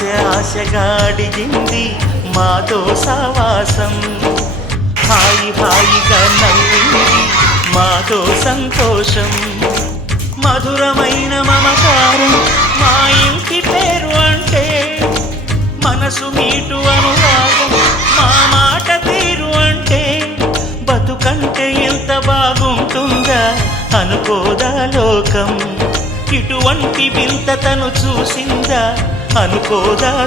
ఆశగా అడిగింది మాతో సావాసం, హాయిగా నవ్వింది మాతో సంతోషం. మధురమైన మమకారం మా ఇంటి పేరు అంటే, మనసు మీటు అనురాగం మా మాట తీరు అంటే, బతుకంటే ఎంత బాగుంటుందా అనుకోదా లోకం, ఇటువంటి వింత తను చూసిందా అనుకోదా.